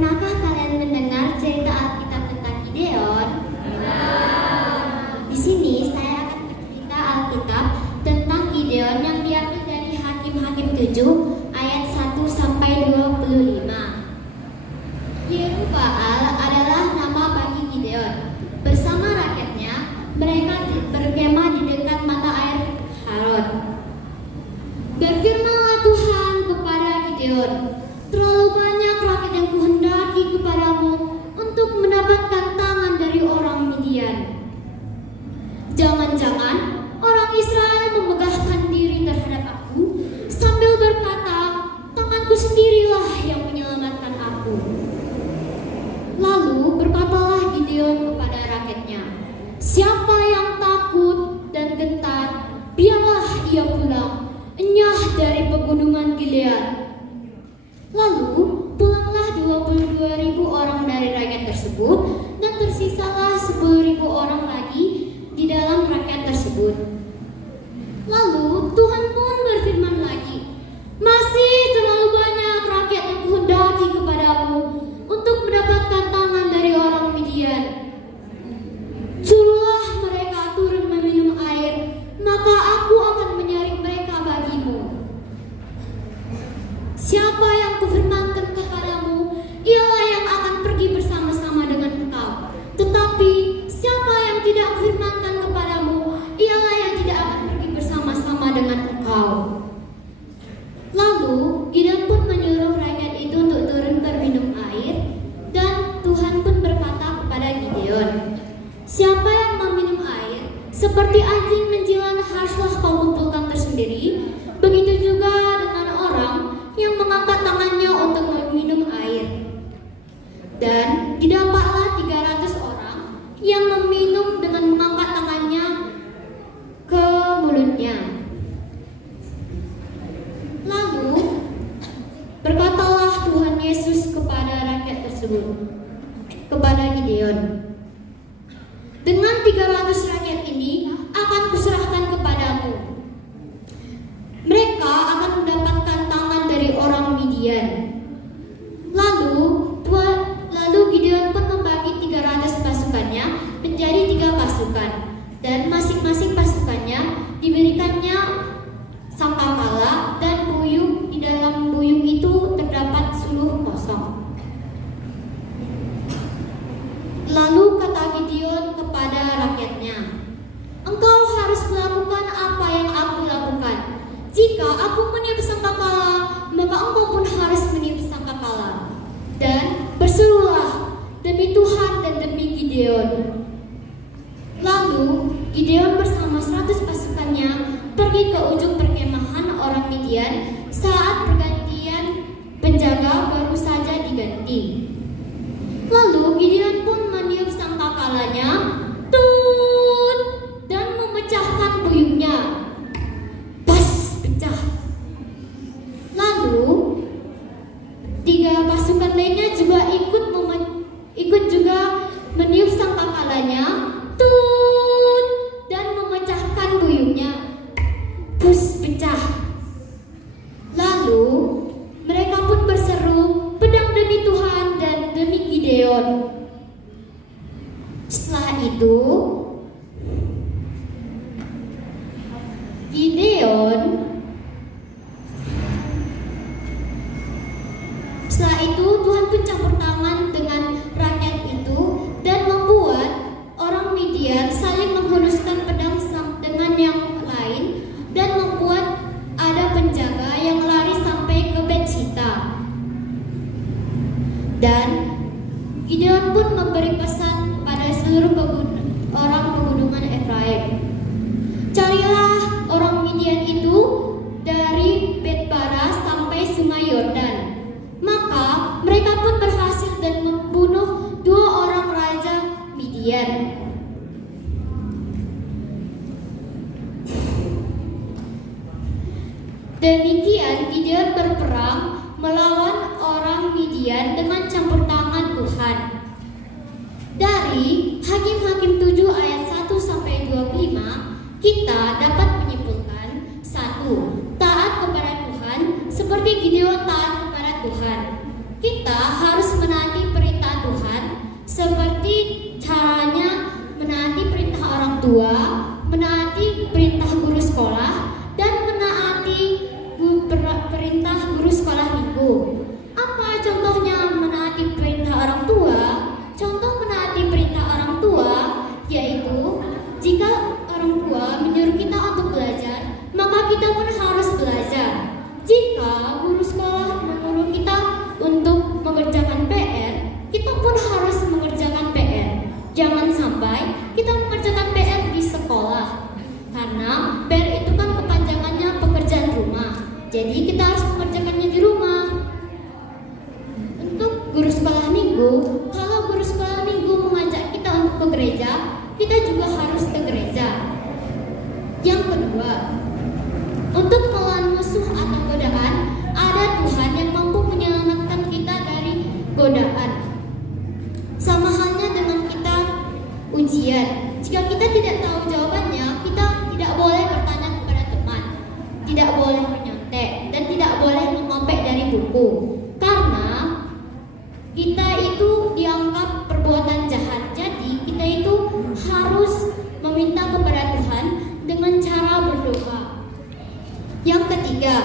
Pernahkah kalian mendengar cerita Alkitab tentang Gideon? Di sini saya akan bercerita Alkitab tentang Gideon yang diambil dari Hakim-Hakim 7 ayat 1 sampai 25. Yerubbaal adalah nama bagi Gideon. Bersama rakyatnya, mereka berkemah di dekat mata air Harod. Berfirmanlah Tuhan kepada Gideon, terlalu banyak rakyat yang kuhendaki kepadamu untuk mendapatkan tangan dari orang Midian. Jangan-jangan orang Israel memegahkan diri terhadap aku sambil berkata, tanganku sendirilah yang menyelamatkan aku. Lalu berkatalah Gideon kepada rakyatnya, siapa yang takut dan gentar, biarlah ia pulang, enyah dari pegunungan Gilead. Lalu pulanglah 22.000 orang dari rakyat tersebut, dan tersisalah 10.000 orang lagi di dalam rakyat tersebut. Lalu Tuhan pun berfirman lagi, masih terlalu banyak rakyat yang kuhendaki kepadamu untuk mendapatkan tangan dari orang Midian. Suruhlah mereka turun meminum air, maka aku akan menyaring mereka bagimu. Siapa yang kufirmankan kepadamu, ialah yang akan pergi bersama-sama dengan engkau. Tetapi siapa yang tidak kufirmankan kepadamu, ialah yang tidak akan pergi bersama-sama dengan engkau. Lalu Gideon pun menyuruh rakyat itu untuk turun berminum air, dan Tuhan pun berkata kepada Gideon, siapa yang meminum air, seperti anjing menjilat haruslah kau kumpulkan tersendiri, begitu juga dengan orang yang mengangkat tangannya untuk meminum air. Dan didapatlah 300 orang yang meminum dengan mengangkat tangannya ke mulutnya. Lalu berkatalah Tuhan Yesus kepada rakyat tersebut, kepada Gideon, dengan 300 rakyat ini akan kuserahkan kepadamu. Mereka akan mendapatkan tangan dari orang Midian. Lalu Gideon pun membagi 300 pasukannya menjadi 3 pasukan, dan masing-masing pasukannya diberikannya sangkakala dan buyung. Di dalam buyung itu terdapat suluh kosong. Lalu kata Gideon kepada rakyatnya, engkau harus melakukan apa yang aku lakukan. Jika aku meniup sangkakala, maka engkau pun harus meniup sangkakala. Dan berserulah demi Tuhan dan demi Gideon. Lalu Gideon bersama 100 pasukannya pergi ke ujung perkemahan orang Midian saat pergantian penjaga baru saja diganti. Lalu Gideon pun meniup sangkakalanya, tut, dan memecahkan buyungnya. Pas, pecah. Lalu 3 pasukan lainnya juga ikut juga meniup sangkakalanya, tut, dan memecahkan buyungnya. Pus, pecah. Lalu mereka pun berseru, pedang demi Tuhan dan demi Gideon. Setelah itu Tuhan pun campur tangan dengan rakyat itu dan membuat orang Midian saling menghunuskan pedang dengan yang lain, dan membuat ada penjaga yang lari sampai ke Betsita. Dan Gideon pun memberi pesan pada seluruh orang pegunungan Efraim, carilah orang Midian itu dari Betbara sampai sungai Yordan. Maka mereka pun berhasil dan membunuh 2 orang raja Midian. Demikian Gideon berperang melawan orang Midian dengan campur tangan Tuhan. Dari Hakim-Hakim 7 ayat 1 sampai 25, kita dapat menyimpulkan 1. Taat kepada Tuhan seperti Gideon taat kepada Tuhan. Kita harus menaati tua, menaati perintah guru sekolah, dan menaati perintah guru sekolah minggu. Apa contohnya menaati perintah orang tua? Contoh menaati perintah orang tua yaitu jika orang tua menyuruh kita untuk belajar, maka kita pun harus belajar. Jika guru sekolah menyuruh kita untuk mengerjakan PR, kita pun harus mengerjakan PR. Jangan sampai kita mengerjakan PR di sekolah, karena PR itu kan kepanjangannya pekerjaan rumah. Jadi kita harus mengerjakannya di rumah. Untuk guru sekolah minggu, kalau guru sekolah minggu mengajak kita untuk ke gereja, kita juga harus ke gereja. Yang kedua, untuk melawan musuh atau godaan, ada Tuhan yang mampu menyelamatkan kita dari godaan. Sama halnya dengan kita ujian. Jika kita tidak tahu jawabannya, kita tidak boleh bertanya kepada teman, tidak boleh menyontek, dan tidak boleh mengopek dari buku. Karena kita itu dianggap perbuatan jahat. Jadi kita itu harus meminta kepada Tuhan dengan cara berdoa. Yang ketiga,